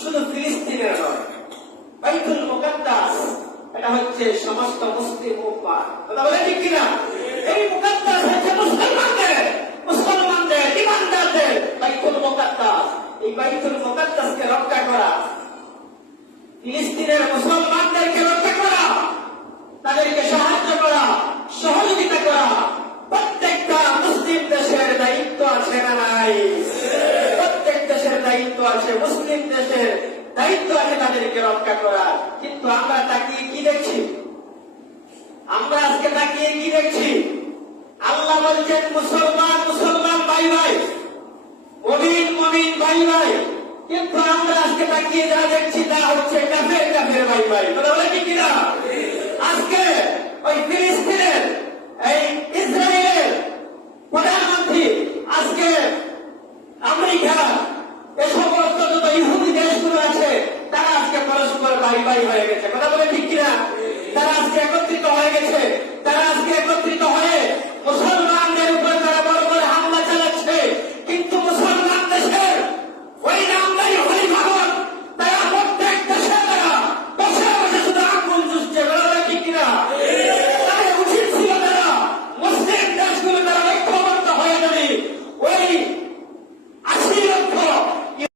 শুধু ফিলিস্তিনের নয়, বাইতুল মুকাদ্দাস এটা হচ্ছে সমস্ত মুসলিম উম্মাহ। কথা বলে ঠিক কিনা? এই মুকাদ্দাস হচ্ছে মুসলমানদের ইমানদারদের বাইতুল মুকাদ্দাস। এই বাইতুল মুকাদ্দাসকে রক্ষা করা, ফিলিস্তিনের মুসলমানদেরকে রক্ষা করা, তাদেরকে সাহায্য করা, সহযোগিতা করা প্রত্যেকটা মুসলিম দেশের দায়িত্ব আছে না নাই? প্রত্যেক দেশের দায়িত্ব আছে, মুসলিম দেশের দায়িত্ব আছে তাদেরকে রক্ষা করা। কিন্তু আমরা তাকিয়ে কি দেখছি? আমরা আজকে তাকিয়ে কি দেখছি? আল্লাহ বলছেন মুসলমান মুসলমান ভাই ভাই, মুমিন মুমিন ভাই ভাই, কিন্তু আমরা আজকে তাকিয়ে যা দেখছি তা হচ্ছে কাফের কাফের ভাই ভাই। কথা বলে কি কিনা? আজকে ওই ফিলিস্তিনের, এই ইসরায়েলের প্রধানমন্ত্রী, আজকে আমেরিকা, এ সমস্ত যত ইহুদি দেশগুলো আছে তারা আজকে পরস্পর ভাই ভাই হয়ে গেছে। কথা বলে ঠিক কিনা? তারা আজকে একত্রিত হয়ে গেছে।